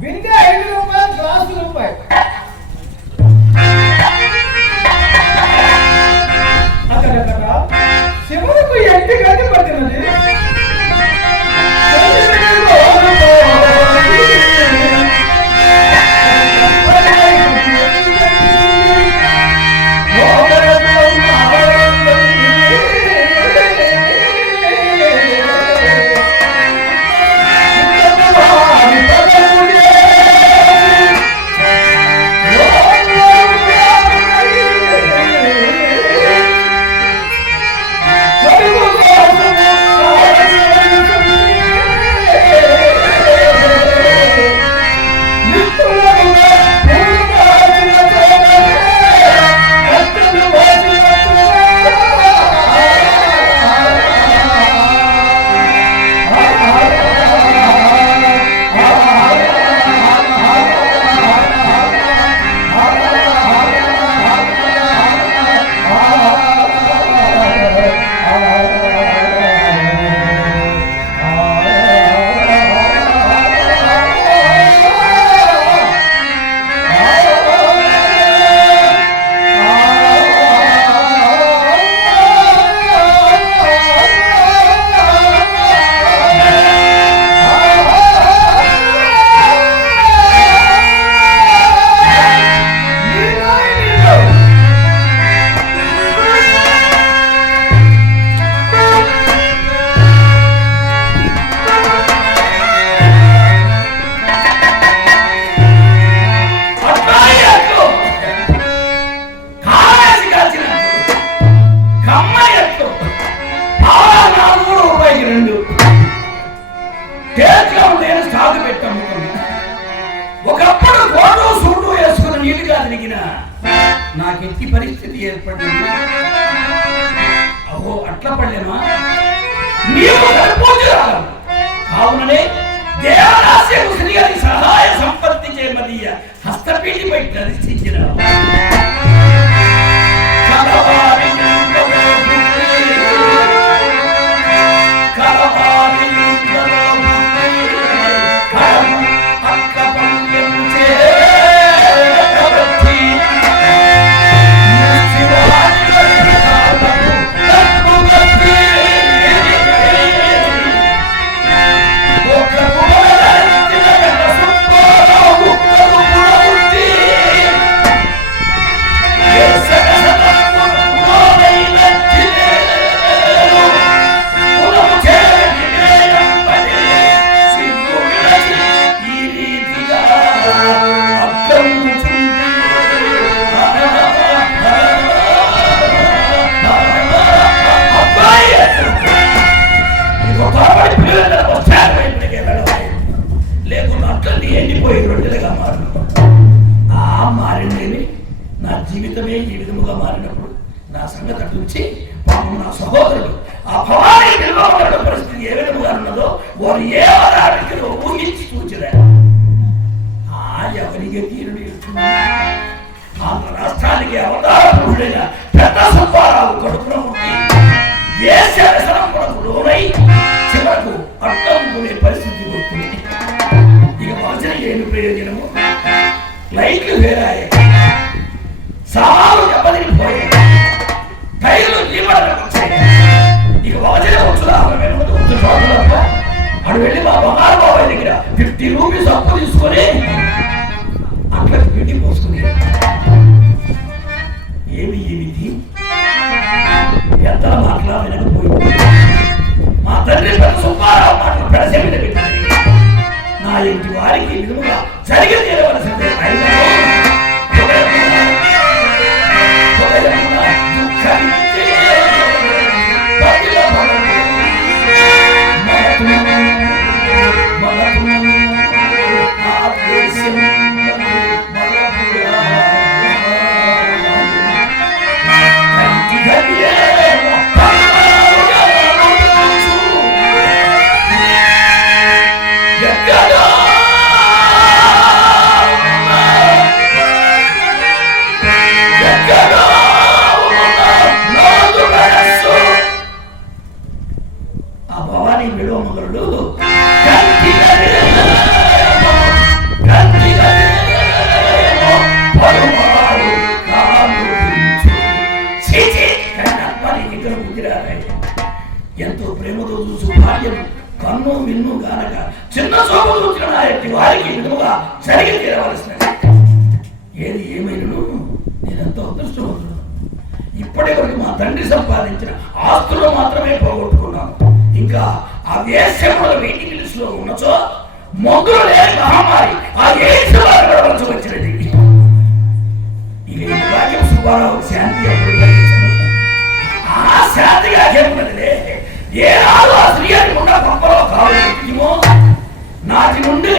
బిందె ఐదు రూపాయలు గ్లాసు రూపాయి అక్కడక్కడ శివుడికి ఎట్టి గది టేస్ట్గా ఉండేది పెట్టి ఒకప్పుడు కోటు సూటు వేసుకుని కాదు తిరిగిన నాకు ఎట్టి పరిస్థితి ఏర్పడింది? అహో అట్లా పడలేమా? నీవు సరిపోతురాలు కావుననే దేవరాశ్యకు శ్రీగారి సహాయ సంపత్తి చేయమని హస్తపీఠిపై దర్శించిన కలవారి అట్లన్నీ ఎండిపోయి రొట్టెలుగా మారు ఆ మారినవి నా జీవితమే ఈ విధముగా మారినప్పుడు నా సంగతి అటుంచి పాపం నా సహోదరుడు ఆ లైట్లు వేరాయి. సామాలు దెబ్బతిరిగిపోయాయి టైర్లు జీవనకు వచ్చాయి ఇక వాచన వచ్చుదా అడు వెళ్ళి మా బంగారు బాబాయ్ దగ్గర ఫిఫ్టీ రూపీస్ అప్పు తీసుకొని అట్లా పెట్టి పోసుకుని. ఏమి ఏమిటి కన్ను మిన్ను చిన్న సోపు చూసిన నా వారికి విధముగా జరిగి తీరవలసిన ఏది ఏమైనను నేనెంతో అదృష్టవంతుడు. ఇప్పటి వరకు మా తండ్రి సంపాదించిన ఆస్తులు మాత్రమే పోగొట్టుకున్నాను. ఇంకా ఆ వేసముల వెయిటింగ్ లిస్ట్లో ఉన్నచో మొగ్గులు లేని మహమ్మారి ఆ ఏసు వచ్చినది ఇది భాగ్యం సుబ్బారావు శాంతి అప్పుడు ఆ శాంతిగా చెప్పున్నదిలే ఏ రాదు ఆ స్త్రీ అని గొప్పలో కావాలి నాటి నుండి